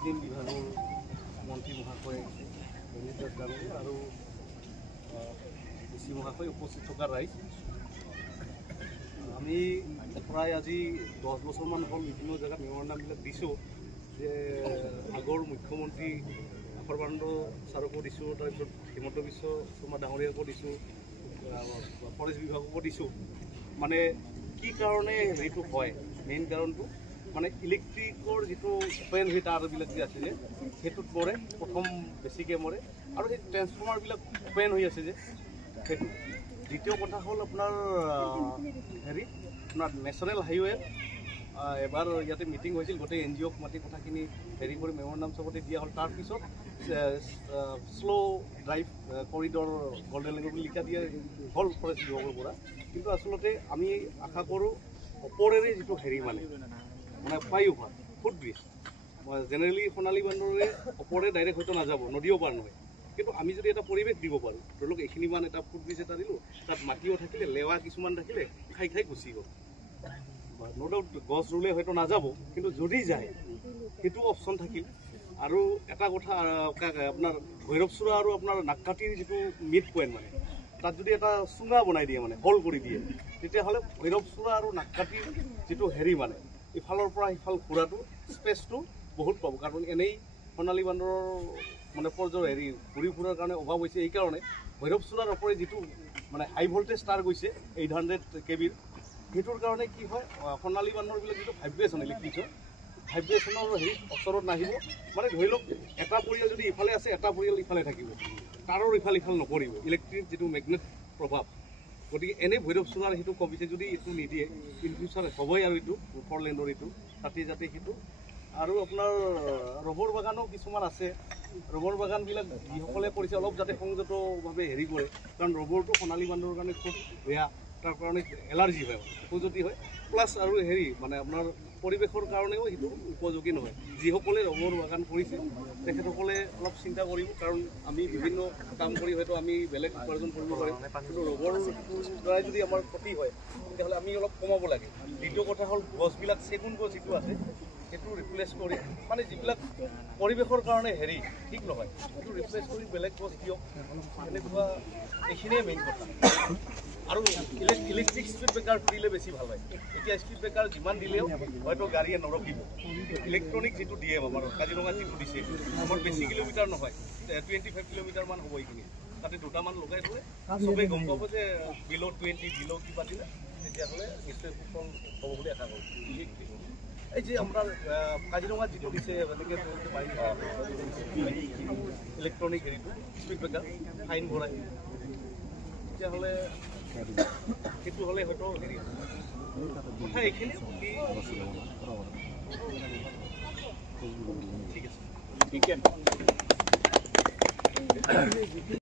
Petroleum বিভাগৰ মন্ত্ৰী মহাশয় বেনিদাস ডাঙৰীয়া আৰু ডিচি মহাশয় উপস্থিত থকা ৰাইজ, আমি প্ৰায় আজি 10 বছৰমান হ'ল বিভিন্ন জেগাত মেমৰেণ্ডামবিলাক দিছোঁ যে আগৰ মুখ্যমন্ত্ৰী সৰ্বানন্দ ছাৰকো দিছোঁ, তাৰপিছত হিমন্ত বিশ্ব শৰ্মা ডাঙৰীয়াকো দিছোঁ, ফৰেষ্ট বিভাগকো দিছোঁ। মানে কি কাৰণে হেৰিটো হয়, মেইন কাৰণটো মানে ইলেক্ট্ৰিকৰ যিটো অপেন হৈ তাঁৰবিলাক যে আছে যে সেইটোত মৰে, প্ৰথম বেছিকৈ মৰে, আৰু সেই ট্ৰেন্সফৰ্মাৰবিলাক অপেন হৈ আছে যে সেইটো। দ্বিতীয় কথা হ'ল আপোনাৰ হেৰি আপোনাৰ নেশ্যনেল হাইৱে এবাৰ ইয়াতে মিটিং হৈছিল, গোটেই NGOক মাতি কথাখিনি হেৰি কৰি মেমৰেণ্ডাম চবতে দিয়া হ'ল। তাৰপিছত slow' drive corridor golden language বুলি লিখা দিয়া হ'ল ফৰেষ্ট বিভাগৰ পৰা। কিন্তু আচলতে আমি আশা কৰোঁ ওপৰেৰে যিটো হেৰি মানে ফ্লাইঅভাৰ ফুটব্ৰিজ জেনেৰেলি সোণালী বান্দৰে ওপৰে ডাইৰেক্ট হয়তো নাযাব, নদীও পাৰ নহয়, কিন্তু আমি যদি এটা পৰিৱেশ দিব পাৰোঁ, ধৰি লওক এইখিনিমান এটা ফুটব্ৰিজ এটা দিলোঁ, তাত মাটিও থাকিলে, লেৱা কিছুমান থাকিলে, খাই খাই গুচি গ'ল। ন' ডাউট গছ ৰুলে হয়তো নাযাব, কিন্তু যদি যায় সেইটো অপশ্যন থাকিল। আৰু এটা কথা আপোনাৰ ভৈৰৱচূড়া আৰু আপোনাৰ নাককাটিৰ যিটো মিড পইণ্ট মানে তাত যদি এটা চুঙা বনাই দিয়ে মানে হল কৰি দিয়ে, তেতিয়াহ'লে ভৈৰৱচূড়া আৰু নাককাটিৰ যিটো হেৰি মানে ইফালৰ পৰা সিফাল ঘূৰাটো স্পেচটো বহুত পাব। কাৰণ এনেই সোণালী বান্দৰৰ মানে পৰ্যায়ৰ হেৰি ঘূৰি ফুৰাৰ কাৰণে অভাৱ হৈছে। এইকাৰণে ভৈৰৱচূড়াৰ ওপৰে যিটো মানে হাই ভল্টেজ তাঁৰ গৈছে 800 kV, সেইটোৰ কাৰণে কি হয় সোণালী বান্দৰবিলাক যিটো ভাইব্ৰেশ্যন ইলেক্ট্ৰিকৰ ভাইব্ৰেশ্যনৰ হেৰি ওচৰত নাহিব। মানে ধৰি লওক এটা পৰিয়াল যদি ইফালে আছে, এটা পৰিয়াল ইফালে থাকিব, তাঁৰৰ ইফাল নকৰিব, ইলেক্ট্ৰিক যিটো মেগনেট প্ৰভাৱ। গতিকে এনেই ভৈৰৱচূড়াৰ সেইটো কমিছে যদি এইটো নিদিয়ে, ইন ফিউচাৰ হ'বই। আৰু এইটো 4 লেণ্ডৰ এইটো তাতে যাতে সেইটো। আৰু আপোনাৰ ৰবৰ বাগানো কিছুমান আছে, ৰবৰ বাগানবিলাক যিসকলে কৰিছে অলপ যাতে সংযতভাৱে হেৰি কৰে, কাৰণ ৰবৰটো সোণালী বান্দৰৰ কাৰণে খুব বেয়া, তাৰ কাৰণে এলাৰ্জি হয়, খজুৱতি হয়, প্লাছ আৰু হেৰি মানে আপোনাৰ পৰিৱেশৰ কাৰণেও সেইটো উপযোগী নহয়। যিসকলে ৰবৰ বাগান কৰিছে তেখেতসকলে অলপ চিন্তা কৰিব, কাৰণ আমি বিভিন্ন কাম কৰি হয়তো আমি বেলেগ উপাৰ্জন কৰিব পাৰিম, কিন্তু ৰবৰ দ্বাৰাই যদি আমাৰ ক্ষতি হয় তেতিয়াহ'লে আমি অলপ কমাব লাগে। দ্বিতীয় কথা হ'ল গছবিলাক চেগুন গছ যিটো আছে সেইটো ৰিপ্লেচ কৰি, মানে যিবিলাক পৰিৱেশৰ কাৰণে হেৰি ঠিক নহয় সেইটো ৰিপ্লেচ কৰি বেলেগ গছ দিয়ক, এনেকুৱা এইখিনিয়ে মেইন কথা। আৰু ইলেক্ট্ৰিক স্পীড ব্ৰেকাৰ দিলে বেছি ভাল হয়। এতিয়া স্পীড ব্ৰেকাৰ যিমান দিলেও হয়তো গাড়ীয়ে নৰখিব। ইলেক্ট্ৰনিক যিটো দিয়ে আমাৰ কাজিৰঙাত যিটো দিছে, আমাৰ বেছি কিলোমিটাৰ নহয়, 25 কিলোমিটাৰমান হ'ব এইখিনি, তাতে দুটামান লগাই থ'লে চবেই গম পাব যে বিল' 20 বিল' কিবা দিলে, তেতিয়াহ'লে নিশ্চয় সুফল হ'ব বুলি আশা কৰোঁ। এই যে আপোনাৰ কাজিৰঙাত যিটো দিছে এনেকৈ ইলেক্ট্ৰনিক হেৰিটো স্পীড ব্ৰেকাৰ ফাইন ভৰাই, তেতিয়াহ'লে সেইটো হ'লে হয়তো হেৰি কথা এইখিনি ঠিক আছে।